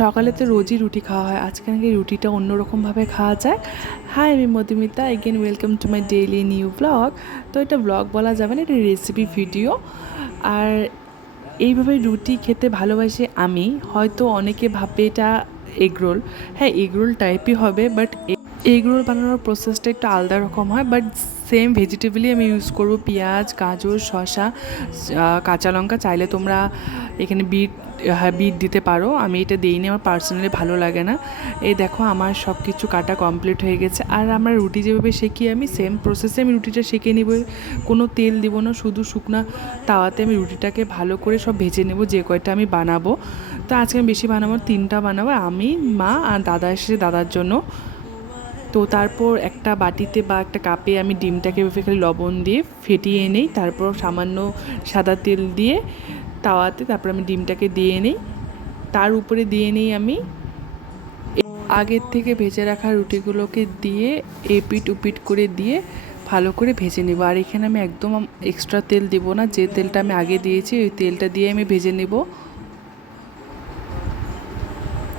সকালে তো রোজই রুটি খাওয়া হয়, আজকে নাকি রুটিটা অন্যরকমভাবে খাওয়া যায়। হাই, আমি Madhumita, again welcome to my daily new blog. তো এটা ব্লগ বলা যাবে না, এটা রেসিপি ভিডিও। আর এইভাবে রুটি খেতে ভালোবাসি আমি। হয়তো অনেকে ভাববে এটা এগরোল। হ্যাঁ, এগরোল টাইপই হবে, বাট এগরোল বানানোর প্রসেসটা একটু আলাদা রকম হয়। বাট সেম ভেজিটেবলই আমি ইউজ করব, পেঁয়াজ, গাজর, শসা, কাঁচা লঙ্কা। চাইলে তোমরা এখানে বিট দিতে পারো, আমি এটা দিইনি, আমার পার্সোনালি ভালো লাগে না। এই দেখো, আমার সব কিছু কাটা কমপ্লিট হয়ে গেছে। আর আমরা রুটি যেভাবে সেঁকি, আমি সেম প্রসেসে আমি রুটিটা সেঁকে নিব। কোনো তেল দিব না, শুধু শুকনা তাওয়াতে আমি রুটিটাকে ভালো করে সব ভেজে নেব, যে কয়টা আমি বানাবো। তো আজকে আমি বেশি বানাবো, 3টা বানাবো, আমি, মা আর দাদা এসেছে দাদার জন্য। তো তারপর একটা বাটিতে বা একটা কাপে আমি ডিমটাকে খালি লবণ দিয়ে ফেটিয়ে নিই, তারপর সামান্য সাদা তেল দিয়ে তাওয়াতে তারপর আমি ডিমটাকে দিয়ে নিই, তার উপরে দিয়ে নিই আমি আগের থেকে ভেজে রাখা রুটিগুলোকে দিয়ে এপিট উপিট করে দিয়ে ভালো করে ভেজে নেব। আর এখানে আমি একদম এক্সট্রা তেল দেব না, যে তেলটা আমি আগে দিয়েছি ওই তেলটা দিয়ে আমি ভেজে নেব।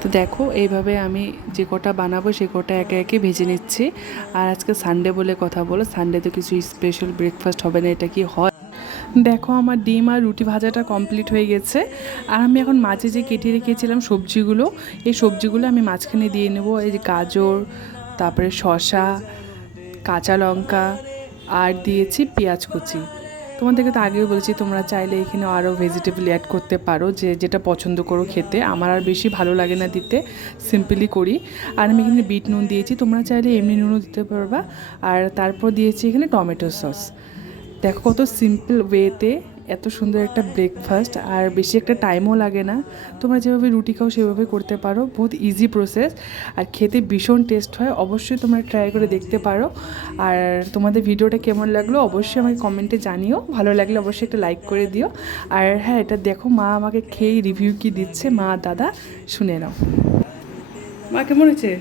তো দেখো, এইভাবে আমি যে কটা বানাবো সে কটা একে একে ভেজে নিচ্ছি। আর আজকে সানডে বলে কথা বলো, সানডে তো কিছু স্পেশাল ব্রেকফাস্ট হবে না, এটা কি হয়? দেখো, আমার ডিম আর রুটি ভাজাটা কমপ্লিট হয়ে গেছে। আর আমি এখন মাঝে যে কেটে রেখেছিলাম সবজিগুলো, এই সবজিগুলো আমি মাঝখানে দিয়ে নেব। এই যে গাজর, তারপরে শসা, কাঁচা লঙ্কা, আর দিয়েছি পেঁয়াজ কুচি। তোমাদেরকে তো আগেও বলেছি, তোমরা চাইলে এখানে আরও ভেজিটেবল অ্যাড করতে পারো, যেটা পছন্দ করো খেতে। আমার আর বেশি ভালো লাগে না দিতে, সিম্পলি করি। আর আমি এখানে বিট নুন দিয়েছি, তোমরা চাইলে এমনি নুনও দিতে পারবা। আর তারপর দিয়েছি এখানে টমেটো সস। দেখো কত সিম্পল ওয়েতে এত সুন্দর একটা ব্রেকফাস্ট, আর বেশি একটা টাইমও লাগে না। তোমরা যেভাবে রুটি খাও সেভাবে করতে পারো, বহুত ইজি প্রসেস, আর খেতে ভীষণ টেস্ট হয়। অবশ্যই তোমরা ট্রাই করে দেখতে পারো। আর তোমাদের ভিডিওটা কেমন লাগলো অবশ্যই আমাকে কমেন্টে জানিও, ভালো লাগলে অবশ্যই একটা লাইক করে দিও। আর হ্যাঁ, এটা দেখো মা আমাকে খেয়ে রিভিউ কি দিচ্ছে, মা দাদা শুনে নাও। মা কেমন হয়েছে?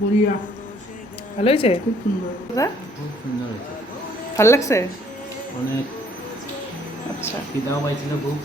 বড়িয়া, ভালো হয়েছে? খুব সুন্দর, দাদা খুব সুন্দর হয়েছে, ভালো লাগছে? অনেক আচ্ছা। খিদাও পাইছিল খুব।